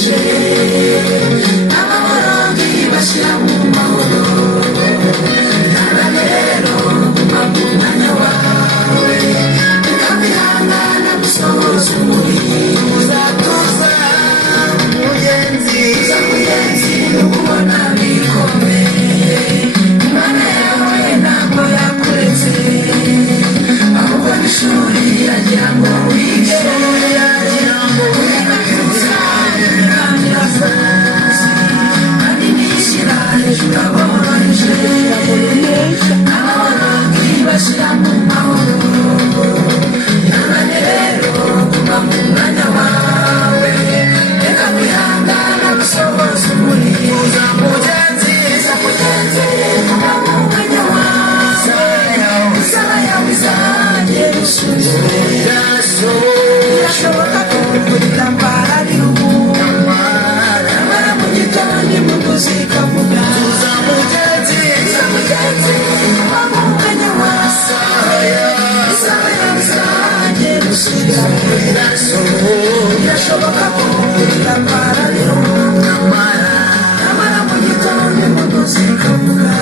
utuje n'amahoro ntibashyira mu mahoro rero guma mu mwanya wawe ukabihangana gusohoza umurimo uzatuza mugenzi no kubona bikomeye imana yawe ntabwo yakuretse ahubwo n'ishuri yagira ngo wige yagira ngo winakuza kandi nishyira hejuru aboroheje amahoro ntibashyira mu mahoro none rero guma mu mwanya wawe reka kwihangana gusohoza umurimo uza mugenzi guma mu mwanya wawe isaba yawe izajye gusubiza birashoboka ko kurira mbara nyamara mu gitondo impundu zikavuga uza mugenzi guma mu mwanya wawe isaba yawe izajye gusubiza birashoboka ko kurira mbara nyamara mu gitondo impundu zikavuga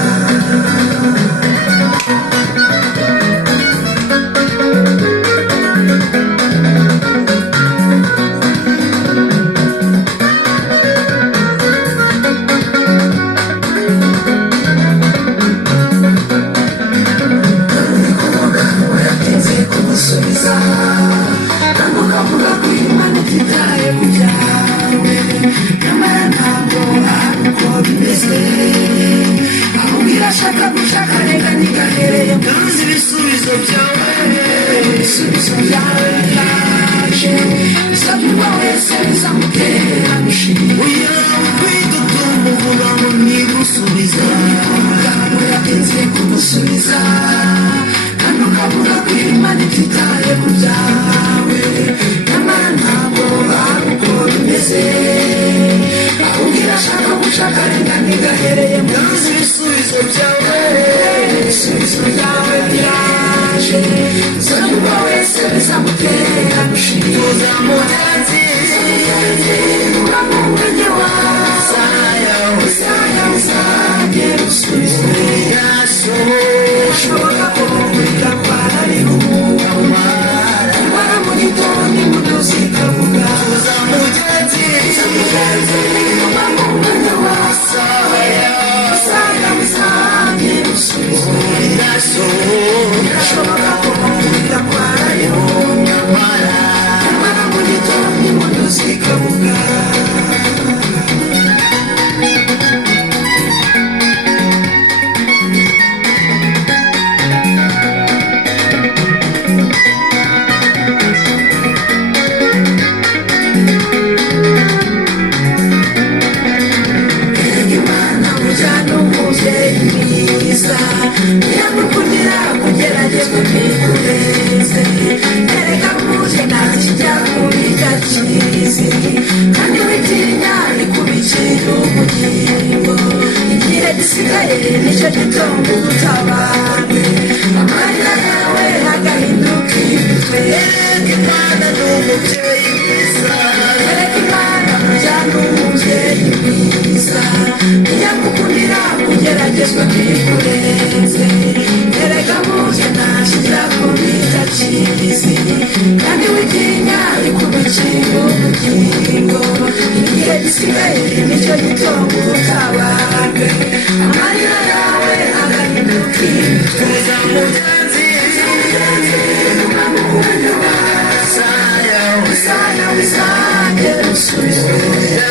ibisubizo byawe byaje bizabirwa wese bizamutera gushima kwidutuma uvuga ngo nigusubiza amagambo yatinze kugusubiza kandi ukavuga ko Imana ititaye ku byawe nyamara ntabwo ari uko bimeze ahubwo irashaka guca akarengane gahereye mu ibisubizo byawe biraje bizabirwa wese bizamutera gushima mugenzi guma mu mwanya wawe uzajye gusubiza birashoboka ko bigatwara nyamara mu gitondo impundu zikavuga mugenzi guma mu mwanya wawe uzajye gusubiza birashoboka ko bigatwara nyamara mu gitondo impundu zikavuga ntiyagukundira kugeragezwa ntikureze erega muje ntakijya kuri gakizi kandi witinya ikubikira ubugingo igihe gisigaye nicyo gitongo utabarwe amarira yawe agahinduka imitwe erega Imana ni umubyeyi mwiza erega Imana burya ni umubyeyi mwiza ntiyagukundira kugeragezwa ntikureze erega muje ntashyira kuri gakizi kandi witinya ikubikira ubugingo igihe gisigaye nicyo gitongo utabarwe amarira yawe agahinduka imitwe mugenzi guma mu mwanya wawe uzajye gusubiza